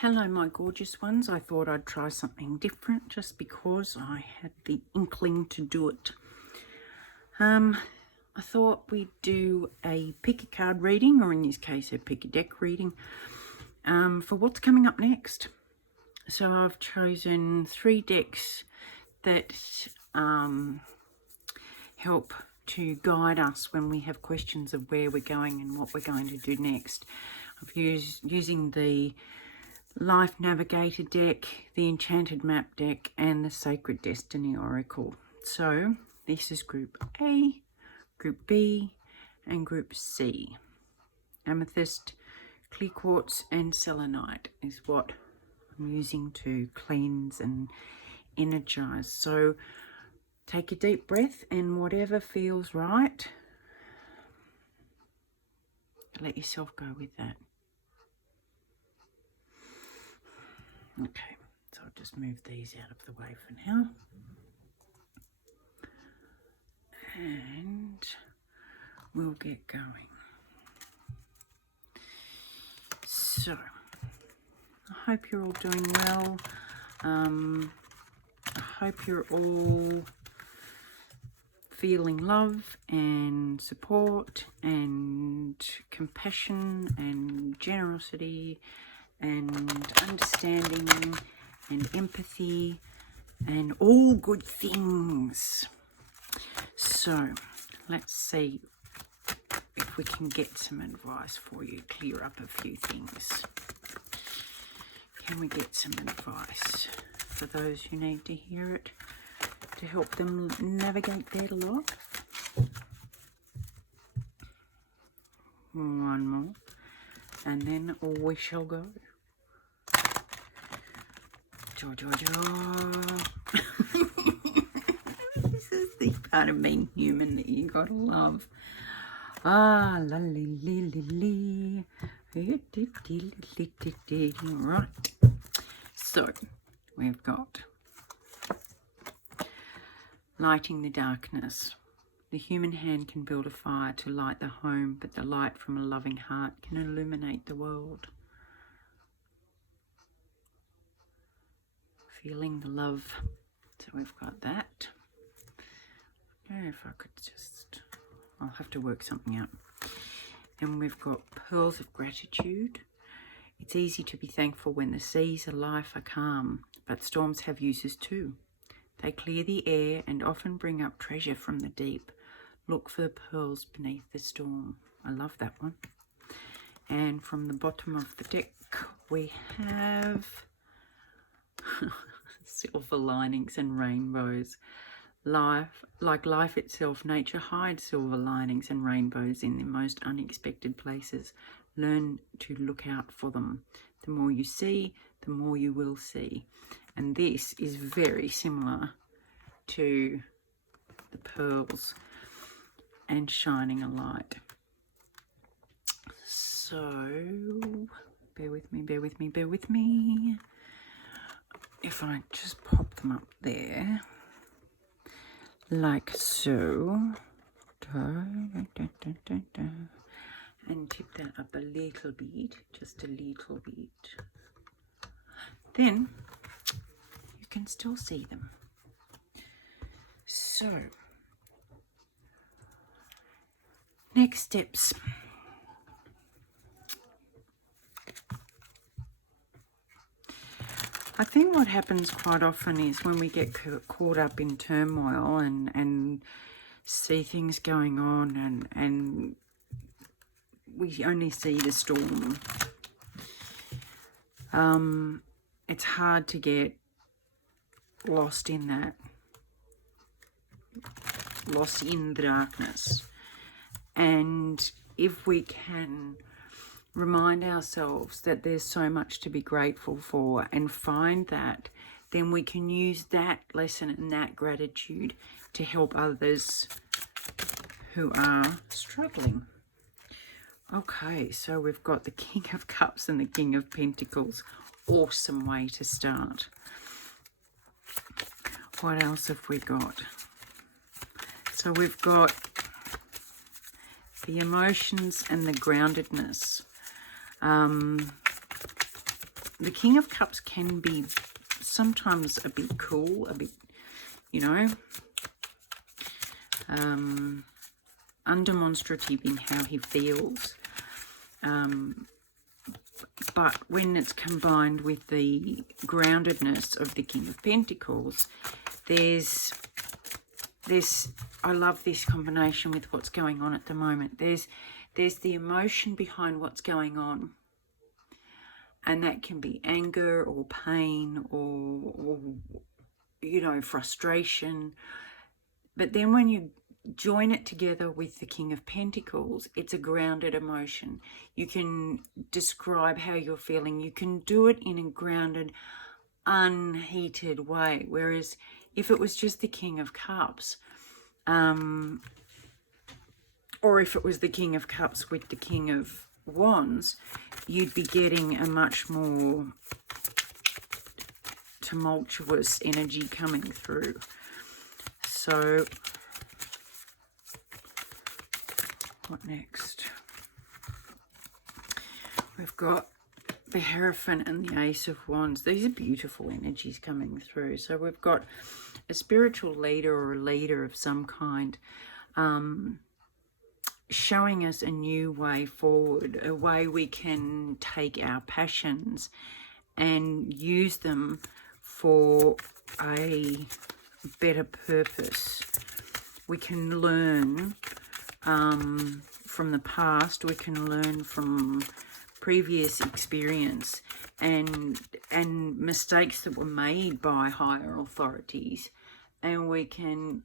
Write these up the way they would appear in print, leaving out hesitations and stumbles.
Hello my gorgeous ones. I thought I'd try something different just because I had the inkling to do it. I thought we'd do a pick a card reading, or in this case a pick a deck reading, for what's coming up next. So I've chosen 3 decks that help to guide us when we have questions of where we're going and what we're going to do next. I've using the Life Navigator deck, the Enchanted Map deck, and the Sacred Destiny Oracle. So this is Group A, Group B, and Group C. Amethyst, clear quartz, and selenite is what I'm using to cleanse and energize. So take a deep breath, and whatever feels right, let yourself go with that. Okay, so I'll just move these out of the way for now. And we'll get going. So, I hope you're all doing well. I hope you're all feeling love and support and compassion and generosity and understanding and empathy and all good things. So let's see if we can get some advice for you, clear up a few things. Can we get some advice for those who need to hear it to help them navigate their life? One more, and then we shall go. This is the part of being human that you gotta love. Ah, la li li li li. Right. So we've got lighting the darkness. The human hand can build a fire to light the home, but the light from a loving heart can illuminate the world. Feeling the love. So we've got that. If I could just, I'll have to work something out. And we've got pearls of gratitude. It's easy to be thankful when the seas of life are calm, but storms have uses too. They clear the air and often bring up treasure from the deep. Look for the pearls beneath the storm. I love that one. And from the bottom of the deck, we have silver linings and rainbows. Life, like life itself, nature hides silver linings and rainbows in the most unexpected places. Learn to look out for them. The more you see, the more you will see. And this is very similar to the pearls and shining a light. So, bear with me, bear with me, bear with me. If I just pop them up there, like so, and tip that up a little bit, just a little bit, then you can still see them. So, next steps. I think what happens quite often is when we get caught up in turmoil and see things going on and we only see the storm, it's hard to get lost in that, lost in the darkness. And if we can remind ourselves that there's so much to be grateful for and find that, then we can use that lesson and that gratitude to help others who are struggling. Okay, so we've got the King of Cups and the King of Pentacles. Awesome way to start. What else have we got? So we've got the emotions and the groundedness. the King of Cups can be sometimes a bit cool, a bit, you know, undemonstrative in how he feels. But when it's combined with the groundedness of the King of Pentacles, there's I love this combination with what's going on at the moment. There's the emotion behind what's going on, and that can be anger or pain or you know, frustration. But then when you join it together with the King of Pentacles, it's a grounded emotion. You can describe how you're feeling. You can do it in a grounded, unheated way. Whereas if it was just the King of Cups, or if it was the King of Cups with the King of Wands, you'd be getting a much more tumultuous energy coming through. So what next? We've got the Hierophant and the Ace of Wands. These are beautiful energies coming through. So we've got a spiritual leader or a leader of some kind, showing us a new way forward, a way we can take our passions and use them for a better purpose. We can learn from the past, we can learn from previous experience and mistakes that were made by higher authorities, and we can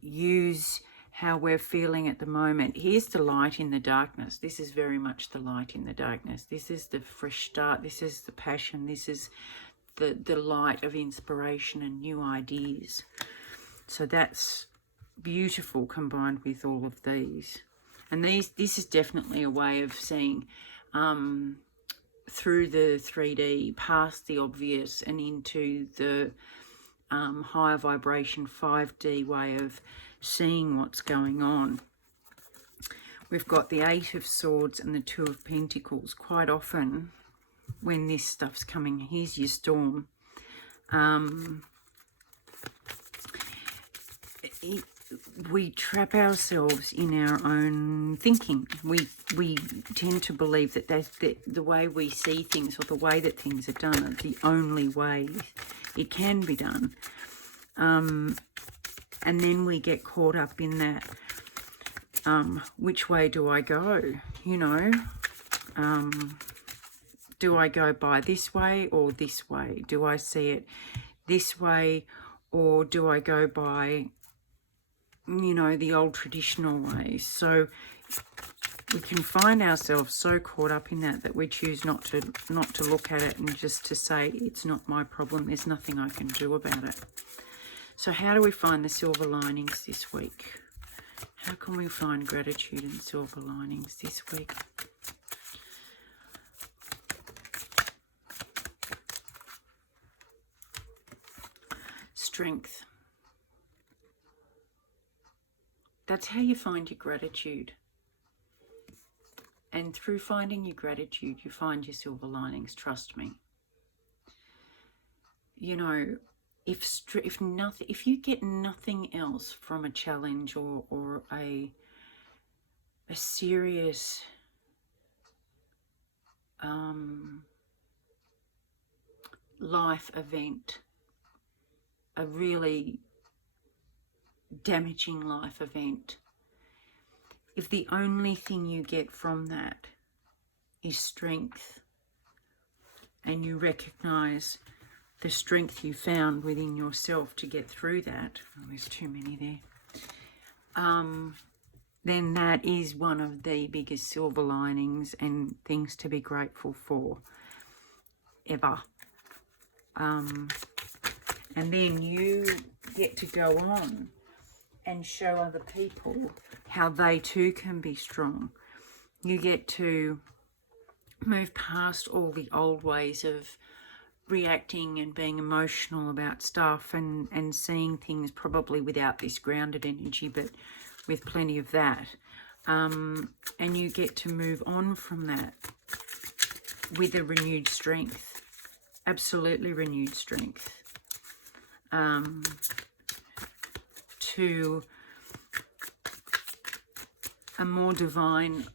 use how we're feeling at the moment. Here's the light in the darkness. This is very much the light in the darkness. This is the fresh start. This is the passion. This is the light of inspiration and new ideas. So that's beautiful combined with all of these. And this is definitely a way of seeing through the 3D, past the obvious and into the higher vibration 5D way of seeing what's going on. We've got the Eight of Swords and the Two of Pentacles. Quite often when this stuff's coming, here's your storm. We trap ourselves in our own thinking. We tend to believe that the way we see things or the way that things are done are the only way it can be done. And then we get caught up in that, which way do I go? You know, do I go by this way or this way? Do I see it this way, or do I go by, you know, the old traditional ways? So we can find ourselves so caught up in that we choose not to look at it and just to say, it's not my problem, there's nothing I can do about it. So how do we find the silver linings this week? How can we find gratitude and silver linings this week? Strength. That's how you find your gratitude. And through finding your gratitude, you find your silver linings, trust me. You know, if you get nothing else from a challenge or a serious life event, a really damaging life event, if the only thing you get from that is strength, and you recognize the strength you found within yourself to get through that, oh, there's too many there, then that is one of the biggest silver linings and things to be grateful for ever. And then you get to go on and show other people how they too can be strong. You get to move past all the old ways of reacting and being emotional about stuff and seeing things probably without this grounded energy, but with plenty of that. And you get to move on from that with a renewed strength absolutely renewed strength, to a more divine,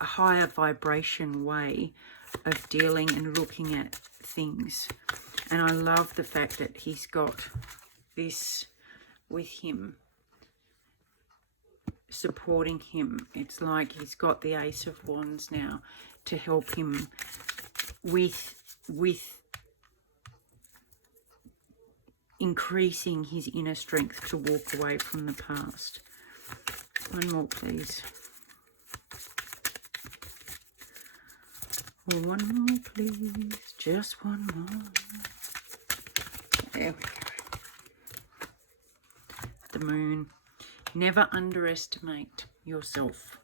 a higher vibration way of dealing and looking at things. And I love the fact that he's got this with him, supporting him. It's like he's got the Ace of Wands now to help him with increasing his inner strength to walk away from the past. One more, please. One more, please. Just one more. There we go. The Moon. Never underestimate yourself.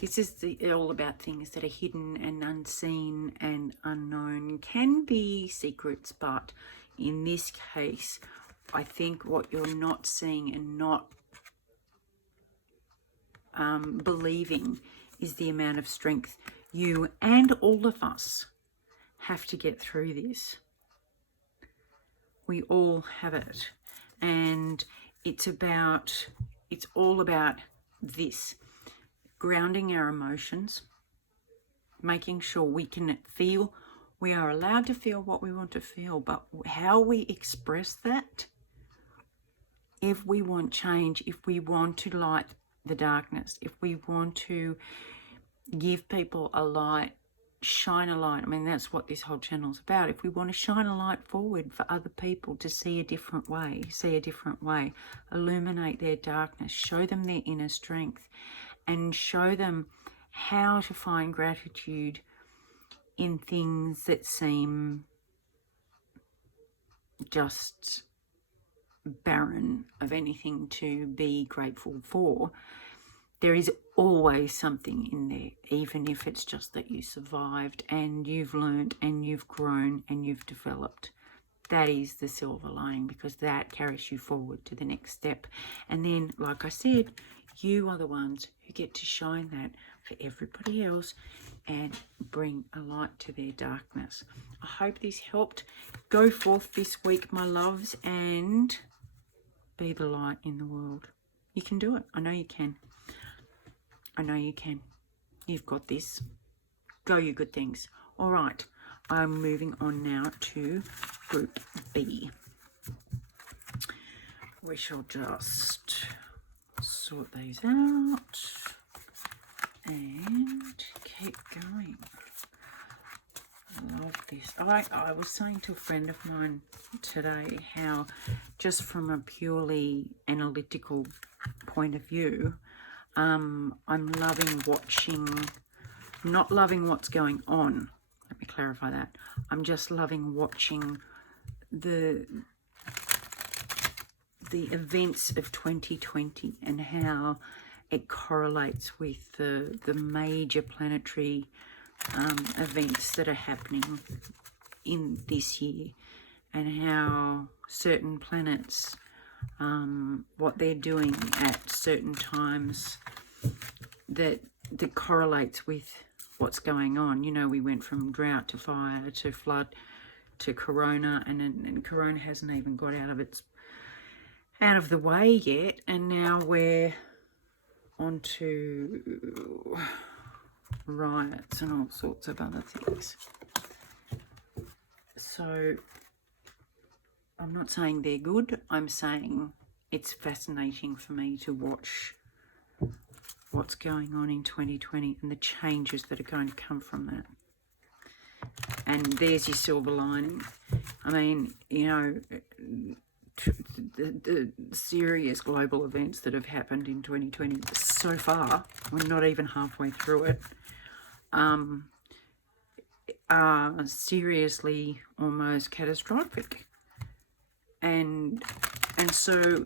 This is all about things that are hidden and unseen and unknown. Can be secrets, but in this case, I think what you're not seeing and not believing is the amount of strength you and all of us have to get through this. We all have it, and it's all about this: grounding our emotions, making sure we can feel. We are allowed to feel what we want to feel, but how we express that, if we want change, if we want to light the darkness, if we want to give people a light, shine a light. I mean, that's what this whole channel is about. If we want to shine a light forward for other people to see a different way, illuminate their darkness, show them their inner strength, and show them how to find gratitude in things that seem just barren of anything to be grateful for. There is always something in there, even if it's just that you survived and you've learned and you've grown and you've developed. That is the silver lining, because that carries you forward to the next step. And then, like I said, you are the ones who get to shine that for everybody else and bring a light to their darkness. I hope this helped. Go forth this week, my loves, and be the light in the world. You can do it. I know you can. I know you can. You've got this. Go, you good things. All right. I'm moving on now to Group B. We shall just sort these out and keep going. I love this. I was saying to a friend of mine today how, just from a purely analytical point of view, I'm loving watching, not loving what's going on. Let me clarify that. I'm just loving watching the events of 2020 and how it correlates with the major planetary events that are happening in this year, and how certain planets, what they're doing at certain times that correlates with what's going on. You know, we went from drought to fire to flood to corona, and corona hasn't even got out of the way yet, and now we're on to riots and all sorts of other things. So I'm not saying they're good. I'm saying it's fascinating for me to watch what's going on in 2020 and the changes that are going to come from that. And there's your silver lining. I mean, you know, the serious global events that have happened in 2020 so far, we're not even halfway through it, are seriously almost catastrophic. And so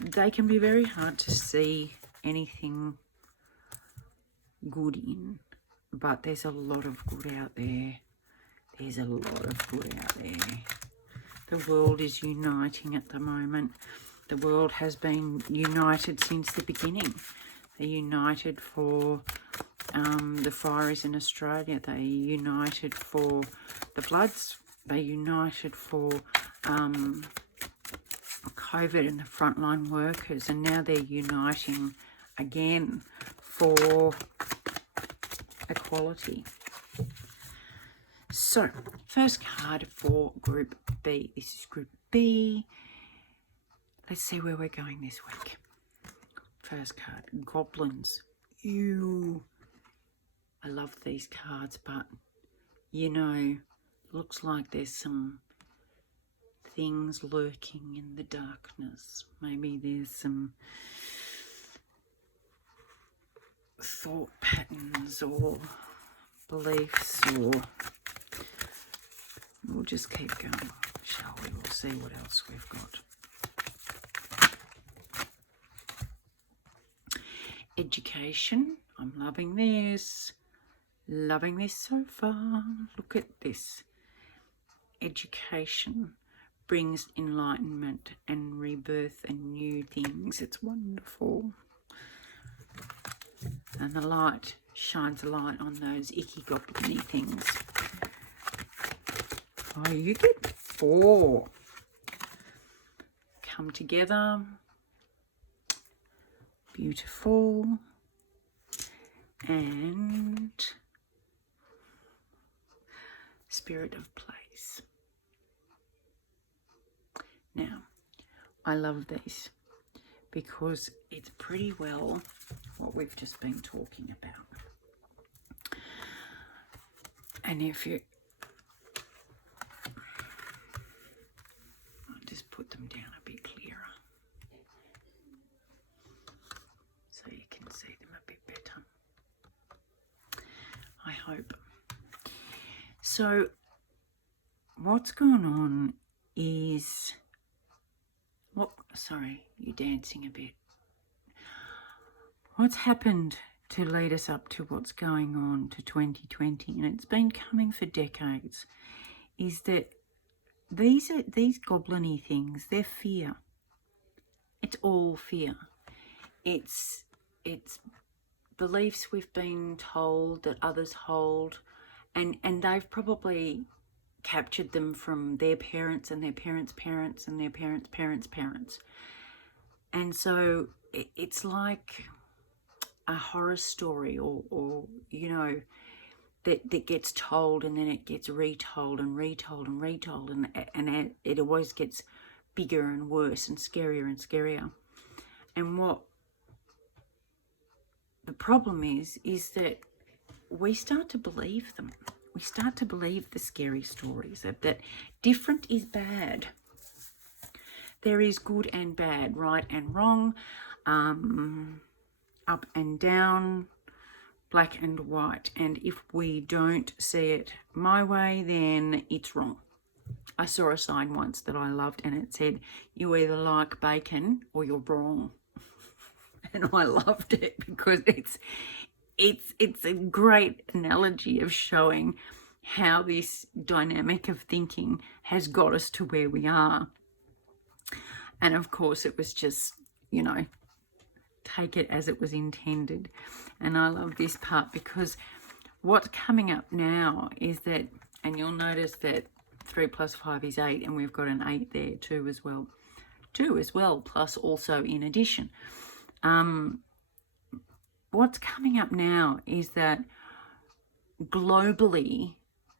they can be very hard to see anything good in, but there's a lot of good out there. There's a lot of good out there. The world is uniting at the moment. The world has been united since the beginning. They're united for the fires in Australia. They united for the floods. They united for COVID and the frontline workers, and now they're uniting again for equality. So, first card for Group B. This is Group B. Let's see where we're going this week. First card, Goblins. Ew. I love these cards, but, you know, looks like there's some things lurking in the darkness. Maybe there's some thought patterns or beliefs, or we'll just keep going, shall we? We'll see what else we've got. Education. I'm loving this. Loving this so far. Look at this. Education brings enlightenment and rebirth and new things. It's wonderful. And the light shines a light on those icky goblin-y things. Oh, you get 4. Come together. Beautiful. And Spirit of Place. Now, I love these because it's pretty well what we've just been talking about. And if you... I'll just put them down a bit clearer so you can see them a bit better. I hope. So, what's going on is... sorry, you're dancing a bit. What's happened to lead us up to what's going on to 2020, and it's been coming for decades, is that these goblin-y things, they're fear. It's all fear. It's beliefs we've been told that others hold, and they've probably captured them from their parents and their parents' parents and their parents' parents' parents. And so it's like a horror story, or you know, that gets told, and then it gets retold and retold and retold, and it always gets bigger and worse and scarier and scarier. And what the problem is that we start to believe them. We start to believe the scary stories that different is bad. There is good and bad, right and wrong, up and down, black and white. And if we don't see it my way, then it's wrong. I saw a sign once that I loved, and it said, "You either like bacon or you're wrong." And I loved it because it's a great analogy of showing how this dynamic of thinking has got us to where we are. And of course, it was just, you know, take it as it was intended. And I love this part because what's coming up now is that, and you'll notice that 3 + 5 is 8, and we've got an 8 there too as well. 2 as well, plus also in addition. What's coming up now is that globally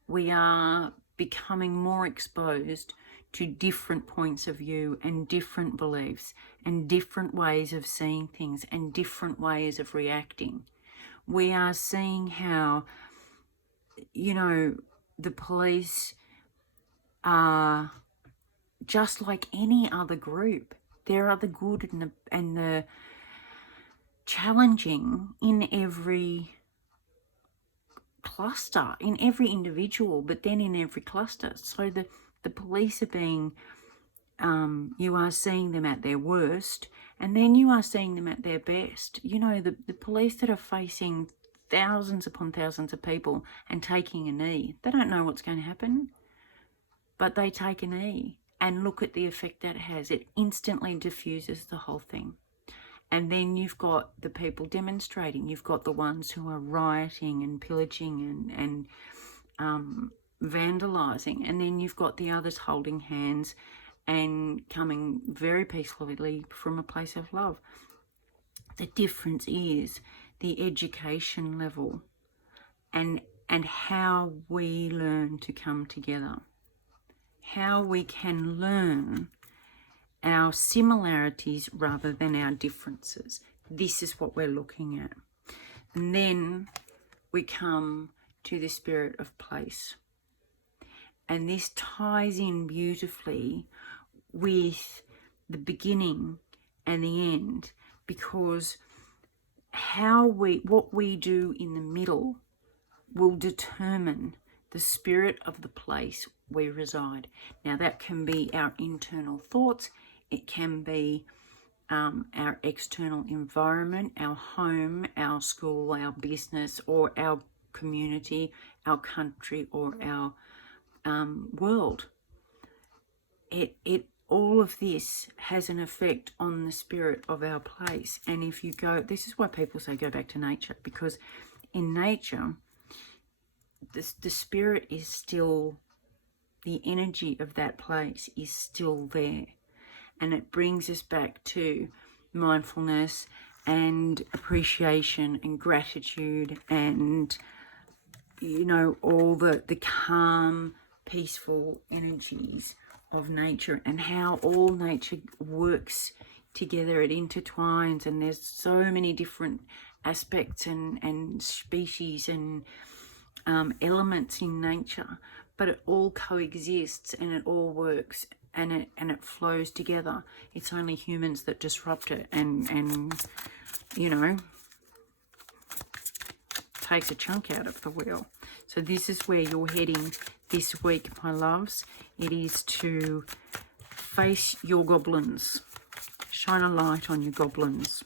we are becoming more exposed to different points of view and different beliefs and different ways of seeing things and different ways of reacting. We are seeing how, you know, the police are just like any other group. There are the good and the challenging in every cluster, in every individual, but then in every cluster. So the police are being, you are seeing them at their worst, and then you are seeing them at their best. You know, the police that are facing thousands upon thousands of people and taking a knee, they don't know what's going to happen, but they take a knee, and look at the effect that has. It instantly diffuses the whole thing. And then you've got the people demonstrating. You've got the ones who are rioting and pillaging and vandalising. And then you've got the others holding hands and coming very peacefully from a place of love. The difference is the education level and how we learn to come together. How we can learn our similarities rather than our differences. This is what we're looking at. And then we come to the spirit of place. And this ties in beautifully with the beginning and the end, because what we do in the middle will determine the spirit of the place we reside. Now that can be our internal thoughts, it can be our external environment, our home, our school, our business, or our community, our country, or our world. All of this has an effect on the spirit of our place. And if you go, this is why people say go back to nature, because in nature, the spirit is still, the energy of that place is still there. And it brings us back to mindfulness and appreciation and gratitude and, you know, all the calm, peaceful energies of nature and how all nature works together. It intertwines, and there's so many different aspects and species and elements in nature, but it all coexists and it all works and it flows together. It's only humans that disrupt it and you know, takes a chunk out of the wheel. So this is where you're heading this week, my loves. It is to face your goblins, shine a light on your goblins,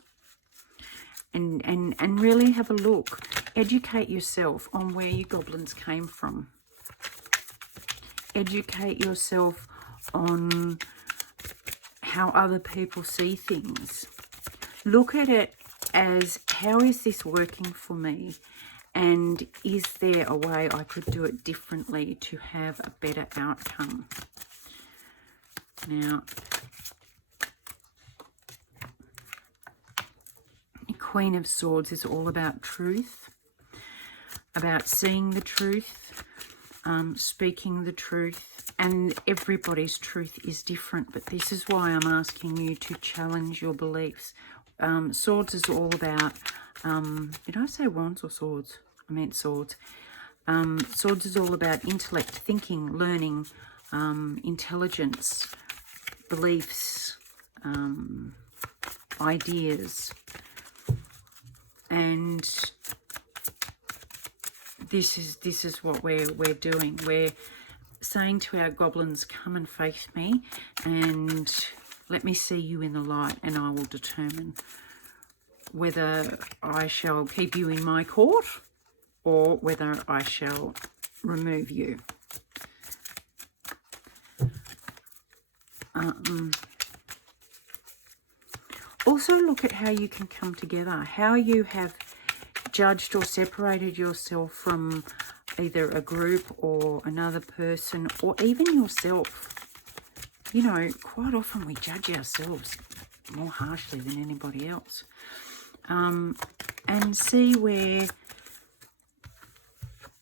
and really have a look. Educate yourself on where your goblins came from. Educate yourself on how other people see things. Look at it as, how is this working for me? And is there a way I could do it differently to have a better outcome? Now, the Queen of Swords is all about truth, about seeing the truth, speaking the truth, and everybody's truth is different. But this is why I'm asking you to challenge your beliefs. Swords is all about, did I say wands or swords? I meant swords. Swords is all about intellect, thinking, learning, intelligence, beliefs, ideas. And this is what we're doing. We're saying to our goblins, come and face me and let me see you in the light, and I will determine whether I shall keep you in my court or whether I shall remove you. Also look at how you can come together, how you have judged or separated yourself from either a group or another person or even yourself. You know, quite often we judge ourselves more harshly than anybody else. And see where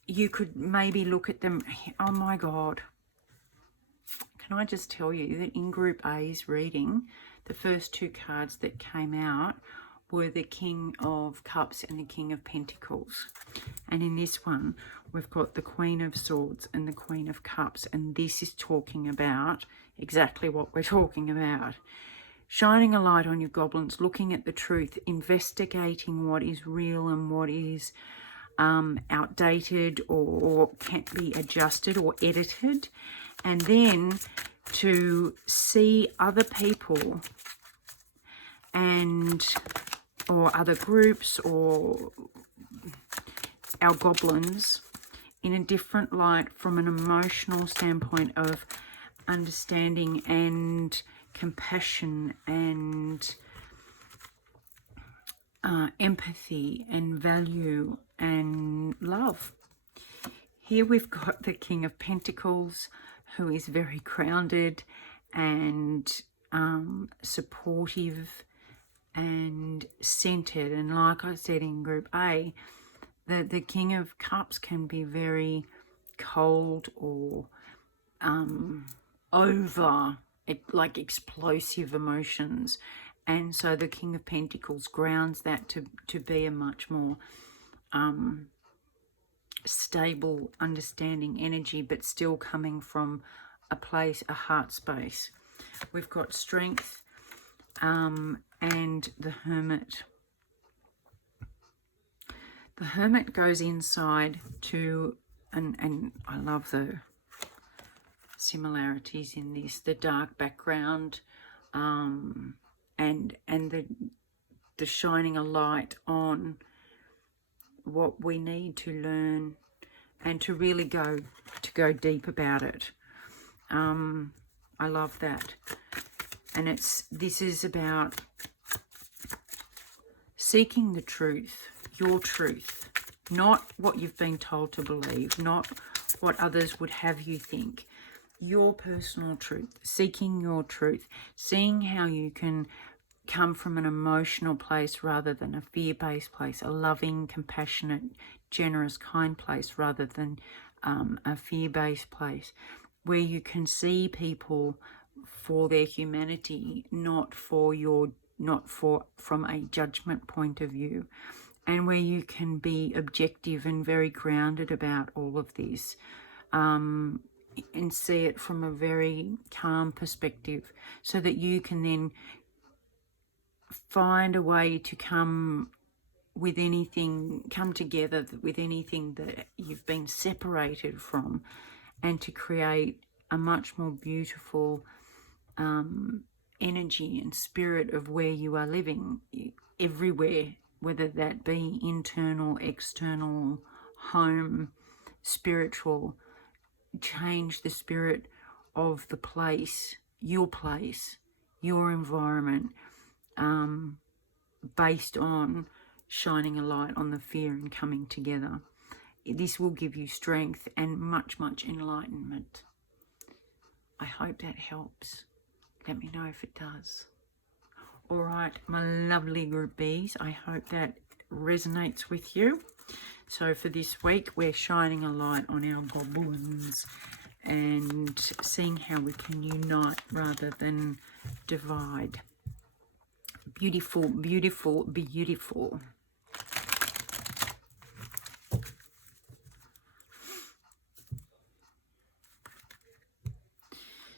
you could maybe look at them. Oh my God. Can I just tell you that in Group A's reading, the first two cards that came out were the King of Cups and the King of Pentacles. And in this one, we've got the Queen of Swords and the Queen of Cups. And this is talking about exactly what we're talking about. Shining a light on your goblins, looking at the truth, investigating what is real and what is outdated or can't be adjusted or edited. And then to see other people and or other groups or our goblins in a different light, from an emotional standpoint of understanding and compassion and empathy and value and love. Here we've got the King of Pentacles, who is very grounded and supportive and centered. And like I said in Group A, the King of Cups can be very cold or over, like explosive emotions. And so the King of Pentacles grounds that to be a much more stable, understanding energy, but still coming from a place, a heart space. We've got Strength and the Hermit. The Hermit goes inside to, and I love the similarities in this, the dark background and the shining a light on what we need to learn and to really go deep about it. I love that. And this is about seeking the truth, your truth, not what you've been told to believe, not what others would have you think. Your personal truth, seeking your truth, seeing how you can come from an emotional place rather than a fear-based place, a loving, compassionate, generous, kind place rather than a fear-based place, where you can see people for their humanity, not from a judgment point of view, and where you can be objective and very grounded about all of this. And see it from a very calm perspective, so that you can then find a way to come together with anything that you've been separated from, and to create a much more beautiful energy and spirit of where you are living everywhere, whether that be internal, external, home, spiritual. Change the spirit of the place, your environment, based on shining a light on the fear and coming together. This will give you strength and much enlightenment. I hope that helps. Let me know if it does. All right, my lovely Group Bs, I hope that resonates with you. So for this week, we're shining a light on our goblins and seeing how we can unite rather than divide. Beautiful, beautiful, beautiful.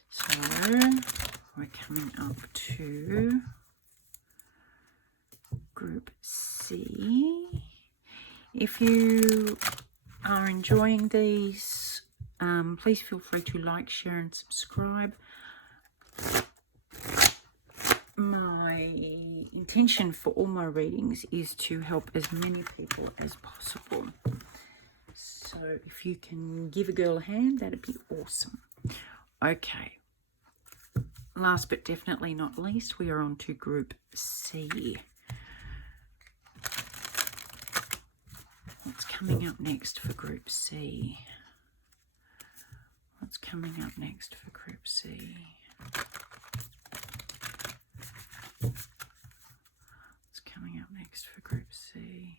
So we're coming up to Group C. If you are enjoying these, please feel free to like, share and subscribe. My intention for all my readings is to help as many people as possible. So if you can give a girl a hand, that'd be awesome. Okay. Last but definitely not least, we are on to Group C. What's coming up next for Group C? What's coming up next for Group C? What's coming up next for Group C?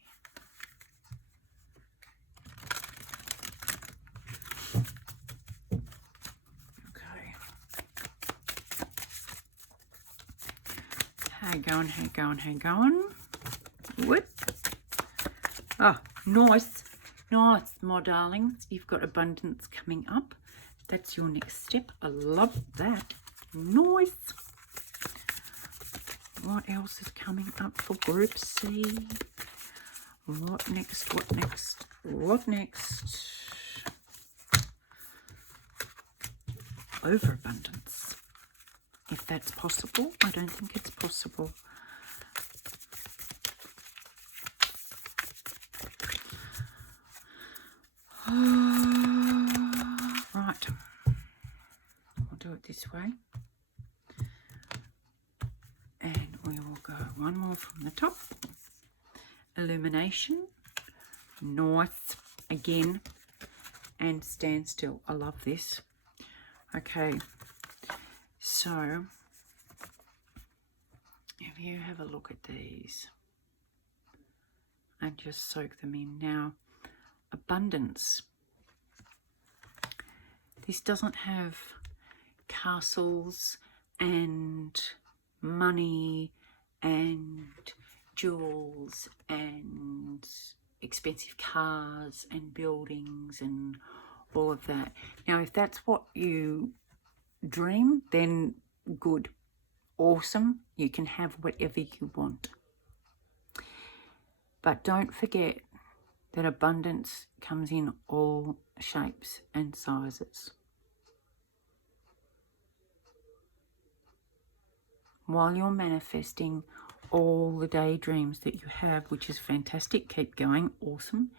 Okay. How going, how going, how going? What? Oh, nice. Nice, my darlings. You've got abundance coming up. That's your next step. I love that. Nice. What else is coming up for Group C? What next? What next? What next? Overabundance. If that's possible. I don't think it's possible. Right. We'll do it this way. And we will go one more from the top. illumination, north again, and standstill. I love this. Okay, so if you have a look at these and just soak them in now, abundance. This doesn't have castles and money and jewels and expensive cars and buildings and all of that. Now, if that's what you dream, then good, awesome, you can have whatever you want. But don't forget that abundance comes in all shapes and sizes. While you're manifesting all the daydreams that you have, which is fantastic, keep going, awesome,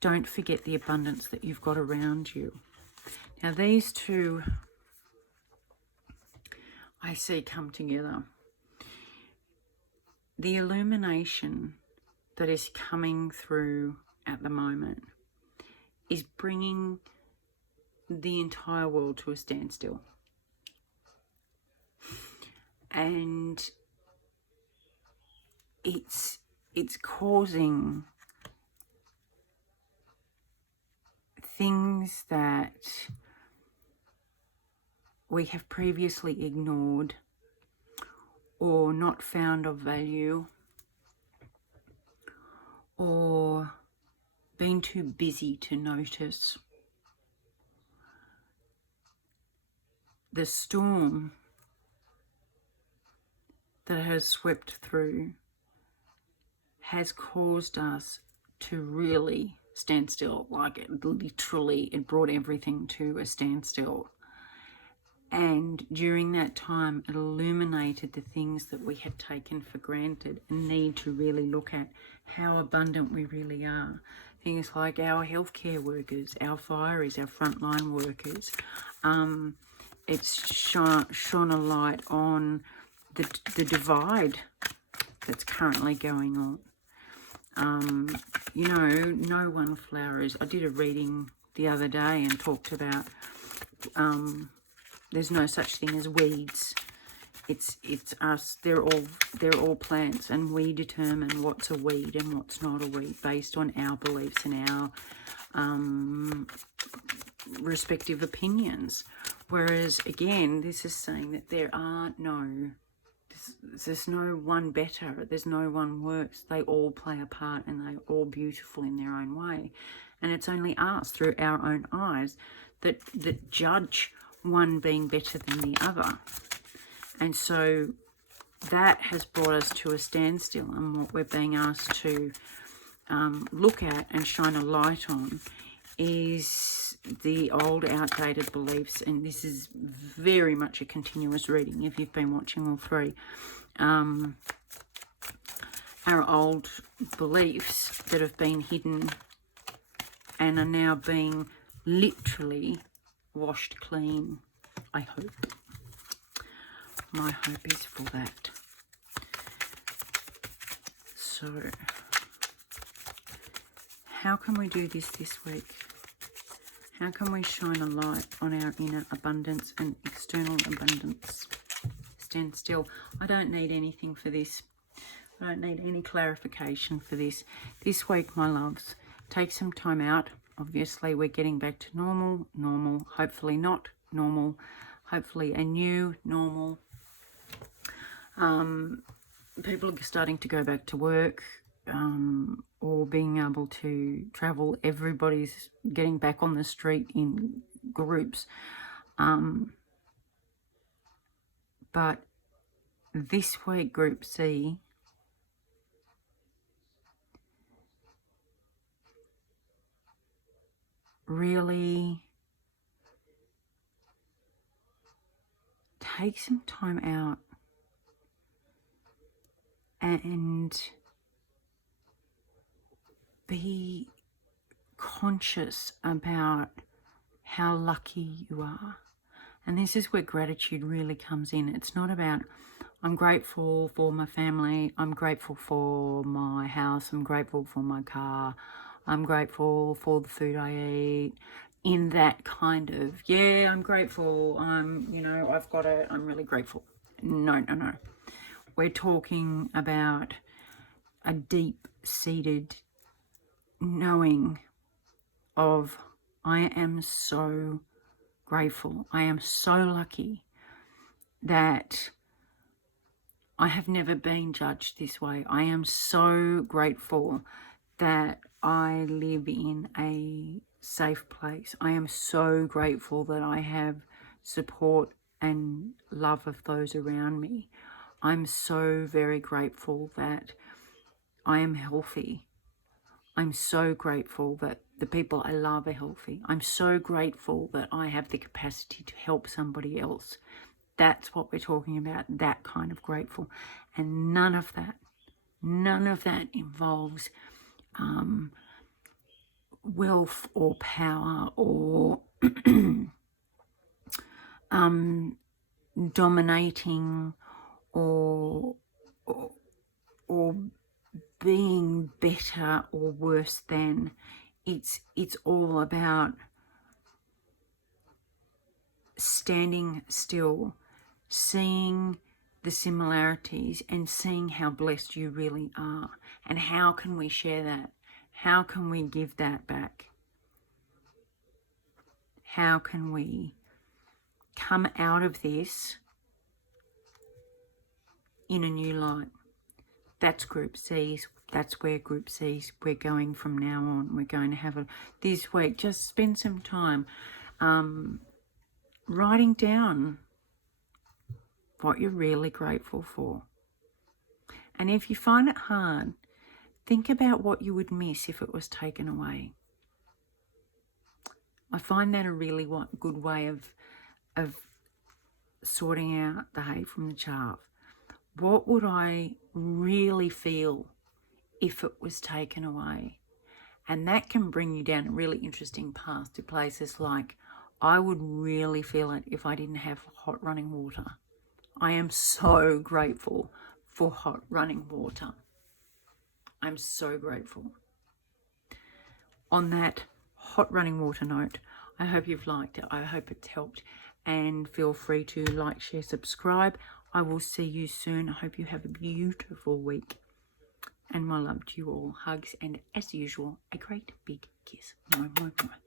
don't forget the abundance that you've got around you. Now, these two I see come together. The illumination that is coming through at the moment is bringing the entire world to a standstill. And it's causing things that we have previously ignored or not found of value or been too busy to notice. The storm that has swept through has caused us to really stand still. Like, it literally, it brought everything to a standstill. And during that time, it illuminated the things that we had taken for granted and need to really look at how abundant we really are. Things like our healthcare workers, our fireys, our frontline workers. It's shone a light on the divide that's currently going on. You know, no one flowers. I did a reading the other day and talked about there's no such thing as weeds. It's us. They're all plants, and we determine what's a weed and what's not a weed based on our beliefs and our respective opinions. Whereas again, this is saying that there's no one better. There's no one worse. They all play a part, and they're all beautiful in their own way. And it's only us through our own eyes that judge one being better than the other. And so that has brought us to a standstill, and what we're being asked to look at and shine a light on is the old outdated beliefs. And this is very much a continuous reading if you've been watching all three. Our old beliefs that have been hidden and are now being literally washed clean, I hope. My hope is for that. So, how can we do this week? How can we shine a light on our inner abundance and external abundance? Stand still. I don't need anything for this. I don't need any clarification for this. This week, my loves, take some time out. Obviously, we're getting back to normal, hopefully not normal, hopefully a new normal. People are starting to go back to work, or being able to travel. Everybody's getting back on the street in groups. But this week, Group C, really take some time out and be conscious about how lucky you are And this is where gratitude really comes in. It's not about, I'm grateful for my family, I'm grateful for my house, I'm grateful for my car, I'm grateful for the food I eat, in that kind of, yeah, I'm grateful, you know, I've got it, I'm really grateful. No, no, no. We're talking about a deep-seated knowing of, I am so grateful. I am so lucky that I have never been judged this way. I am so grateful that I live in a safe place. I am so grateful that I have support and love of those around me. I'm so very grateful that I am healthy. I'm so grateful that the people I love are healthy. I'm so grateful that I have the capacity to help somebody else. That's what we're talking about, that kind of grateful. And none of that involves wealth or power or dominating or being better or worse than. It's all about standing still, seeing the similarities and seeing how blessed you really are. And how can we share that? How can we give that back? How can we come out of this in a new light? That's Group C's. That's where Group C's, we're going from now on. We're going to have this week, just spend some time writing down what you're really grateful for. And if you find it hard, think about what you would miss if it was taken away. I find that a really good way of sorting out the hay from the chaff. What would I really feel if it was taken away? And that can bring you down a really interesting path to places like, I would really feel it if I didn't have hot running water. I am so grateful for hot running water. I'm so grateful. On that hot running water note, I hope you've liked it. I hope it's helped. And feel free to like, share, subscribe. I will see you soon. I hope you have a beautiful week. And my love to you all. Hugs and, as usual, a great big kiss. Mwah, mwah, mwah.